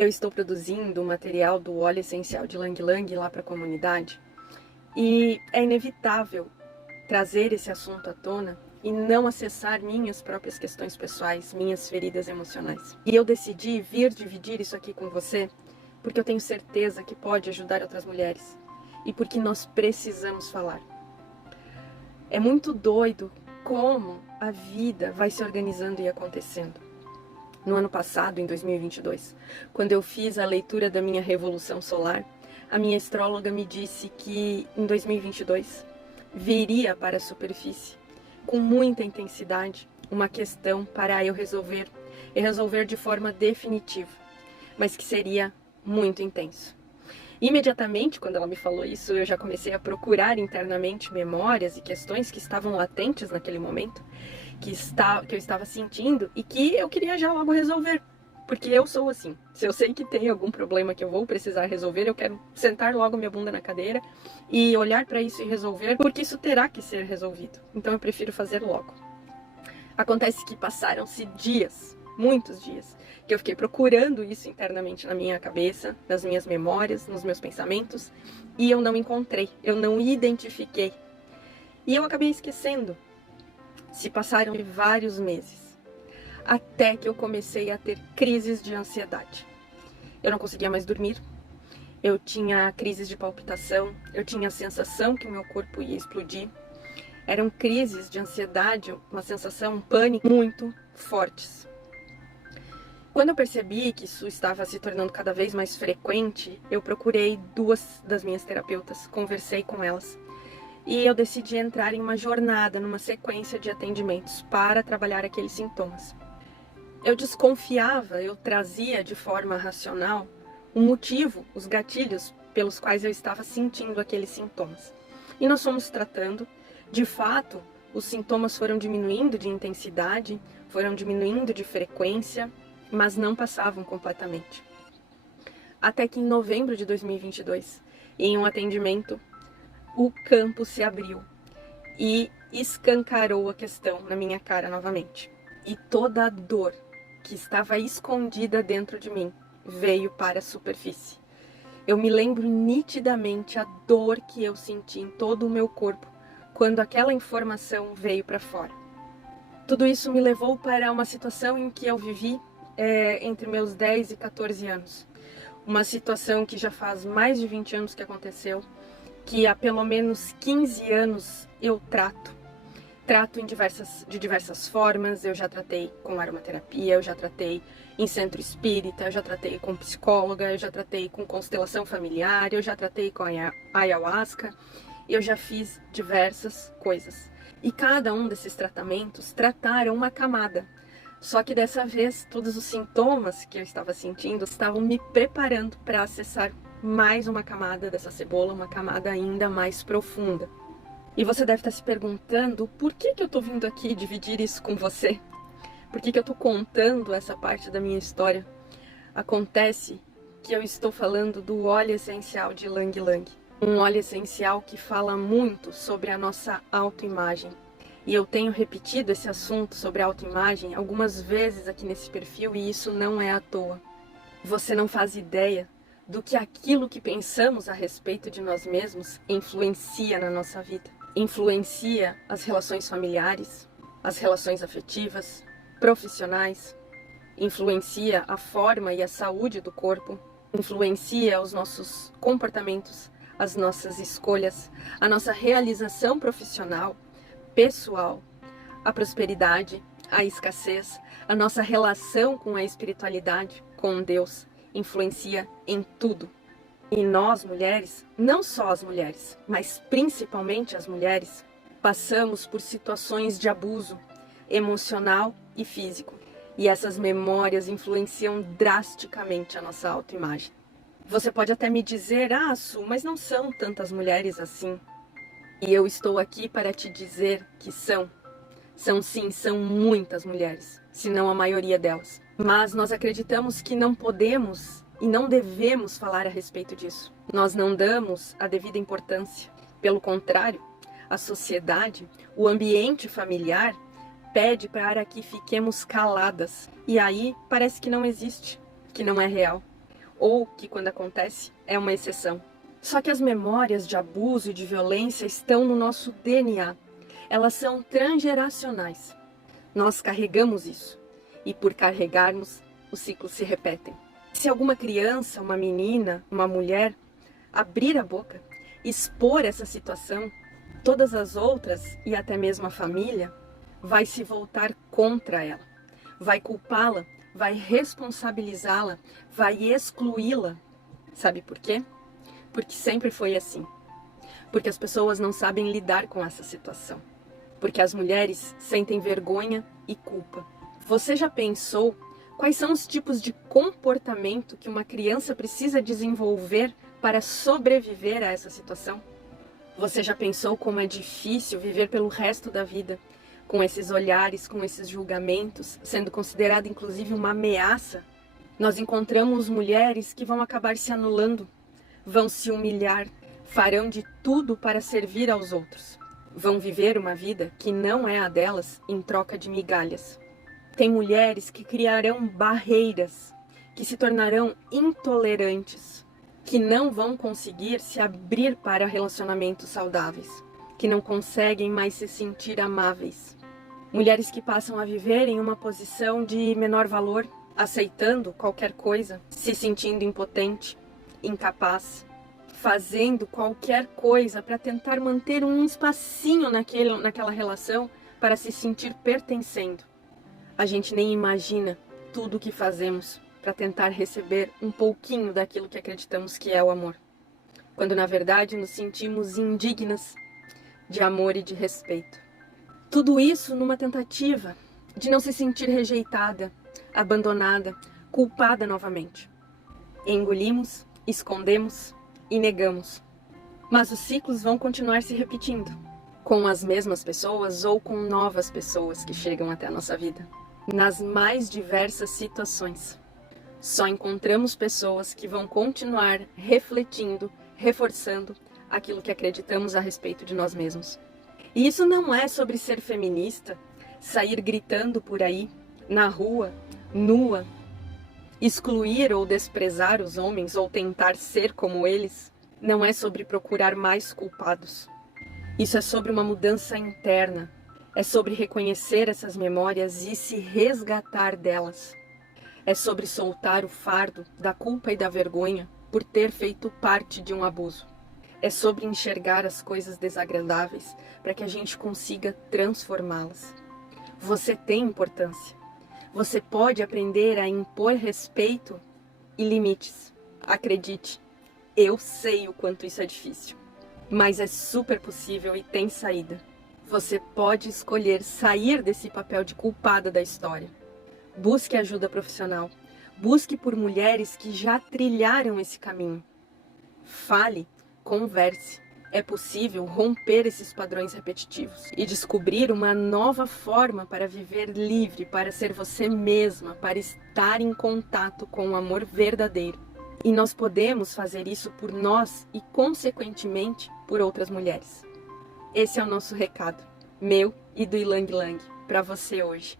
Eu estou produzindo o material do óleo essencial de Lang Lang lá para a comunidade e é inevitável trazer esse assunto à tona e não acessar minhas próprias questões pessoais, minhas feridas emocionais. E eu decidi vir dividir isso aqui com você porque eu tenho certeza que pode ajudar outras mulheres e porque nós precisamos falar. É muito doido como a vida vai se organizando e acontecendo. No ano passado, em 2022, quando eu fiz a leitura da minha revolução solar, a minha astróloga me disse que em 2022 viria para a superfície, com muita intensidade, uma questão para eu resolver, e resolver de forma definitiva, mas que seria muito intenso. Imediatamente, quando ela me falou isso, eu já comecei a procurar internamente memórias e questões que estavam latentes naquele momento, que eu estava sentindo e que eu queria já logo resolver. Porque eu sou assim, se eu sei que tem algum problema que eu vou precisar resolver, eu quero sentar logo minha bunda na cadeira e olhar para isso e resolver, porque isso terá que ser resolvido. Então eu prefiro fazer logo. Acontece que passaram-se dias, muitos dias, que eu fiquei procurando isso internamente na minha cabeça, nas minhas memórias, nos meus pensamentos, e eu não encontrei, eu não identifiquei. E eu acabei esquecendo. Se passaram vários meses, até que eu comecei a ter crises de ansiedade. Eu não conseguia mais dormir, eu tinha crises de palpitação, eu tinha a sensação que o meu corpo ia explodir. Eram crises de ansiedade, uma sensação, um pânico muito fortes. Quando eu percebi que isso estava se tornando cada vez mais frequente, eu procurei duas das minhas terapeutas, conversei com elas. E eu decidi entrar em uma jornada, numa sequência de atendimentos para trabalhar aqueles sintomas. Eu desconfiava, eu trazia de forma racional o motivo, os gatilhos pelos quais eu estava sentindo aqueles sintomas. E nós fomos tratando, de fato, os sintomas foram diminuindo de intensidade, foram diminuindo de frequência, mas não passavam completamente. Até que em novembro de 2022, em um atendimento, o campo se abriu e escancarou a questão na minha cara novamente. E toda a dor que estava escondida dentro de mim veio para a superfície. Eu me lembro nitidamente a dor que eu senti em todo o meu corpo quando aquela informação veio para fora. Tudo isso me levou para uma situação em que eu vivi entre meus 10 e 14 anos. Uma situação que já faz mais de 20 anos que aconteceu, que há pelo menos 15 anos eu trato de diversas formas. Eu já tratei com aromaterapia, eu já tratei em centro espírita, eu já tratei com psicóloga, eu já tratei com constelação familiar, eu já tratei com ayahuasca, eu já fiz diversas coisas. E cada um desses tratamentos trataram uma camada. Só que dessa vez, todos os sintomas que eu estava sentindo estavam me preparando para acessar mais uma camada dessa cebola, uma camada ainda mais profunda. E você deve estar se perguntando por que eu estou vindo aqui dividir isso com você? Por que eu estou contando essa parte da minha história? Acontece que eu estou falando do óleo essencial de Lang Lang. Um óleo essencial que fala muito sobre a nossa autoimagem. E eu tenho repetido esse assunto sobre autoimagem algumas vezes aqui nesse perfil e isso não é à toa. Você não faz ideia do que aquilo que pensamos a respeito de nós mesmos influencia na nossa vida. Influencia as relações familiares, as relações afetivas, profissionais, influencia a forma e a saúde do corpo, influencia os nossos comportamentos, as nossas escolhas, a nossa realização profissional, pessoal, a prosperidade, a escassez, a nossa relação com a espiritualidade, com Deus, influencia em tudo. E nós, mulheres, não só as mulheres, mas principalmente as mulheres, passamos por situações de abuso emocional e físico. E essas memórias influenciam drasticamente a nossa autoimagem. Você pode até me dizer, Su, mas não são tantas mulheres assim. E eu estou aqui para te dizer que são. São sim, são muitas mulheres, se não a maioria delas. Mas nós acreditamos que não podemos e não devemos falar a respeito disso. Nós não damos a devida importância. Pelo contrário, a sociedade, o ambiente familiar, pede para que fiquemos caladas. E aí parece que não existe, que não é real. ou que quando acontece é uma exceção. Só que as memórias de abuso e de violência estão no nosso DNA. Elas são transgeracionais. Nós carregamos isso. E por carregarmos, os ciclos se repetem. Se alguma criança, uma menina, uma mulher, abrir a boca, expor essa situação, todas as outras e até mesmo a família vai se voltar contra ela. Vai culpá-la, vai responsabilizá-la, vai excluí-la. Sabe por quê? Porque sempre foi assim. Porque as pessoas não sabem lidar com essa situação. Porque as mulheres sentem vergonha e culpa. Você já pensou quais são os tipos de comportamento que uma criança precisa desenvolver para sobreviver a essa situação? Você já pensou como é difícil viver pelo resto da vida com esses olhares, com esses julgamentos, sendo considerado inclusive uma ameaça? Nós encontramos mulheres que vão acabar se anulando, vão se humilhar, farão de tudo para servir aos outros. Vão viver uma vida que não é a delas em troca de migalhas. Tem mulheres que criarão barreiras, que se tornarão intolerantes, que não vão conseguir se abrir para relacionamentos saudáveis, que não conseguem mais se sentir amáveis. Mulheres que passam a viver em uma posição de menor valor, aceitando qualquer coisa, se sentindo impotente, incapaz, fazendo qualquer coisa para tentar manter um espacinho naquela relação para se sentir pertencendo. A gente nem imagina tudo o que fazemos para tentar receber um pouquinho daquilo que acreditamos que é o amor, quando na verdade nos sentimos indignas de amor e de respeito. Tudo isso numa tentativa de não se sentir rejeitada, abandonada, culpada novamente. Engolimos, escondemos e negamos. Mas os ciclos vão continuar se repetindo, com as mesmas pessoas ou com novas pessoas que chegam até a nossa vida, nas mais diversas situações. Só encontramos pessoas que vão continuar refletindo, reforçando aquilo que acreditamos a respeito de nós mesmos. E isso não é sobre ser feminista, sair gritando por aí, na rua, nua, excluir ou desprezar os homens ou tentar ser como eles. Não é sobre procurar mais culpados. Isso é sobre uma mudança interna. É sobre reconhecer essas memórias e se resgatar delas. É sobre soltar o fardo da culpa e da vergonha por ter feito parte de um abuso. É sobre enxergar as coisas desagradáveis para que a gente consiga transformá-las. Você tem importância. Você pode aprender a impor respeito e limites. Acredite, eu sei o quanto isso é difícil, mas é super possível e tem saída. Você pode escolher sair desse papel de culpada da história. Busque ajuda profissional. Busque por mulheres que já trilharam esse caminho. Fale, converse. É possível romper esses padrões repetitivos e descobrir uma nova forma para viver livre, para ser você mesma, para estar em contato com o amor verdadeiro. E nós podemos fazer isso por nós e, consequentemente, por outras mulheres. Esse é o nosso recado, meu e do Ilang Lang, para você hoje.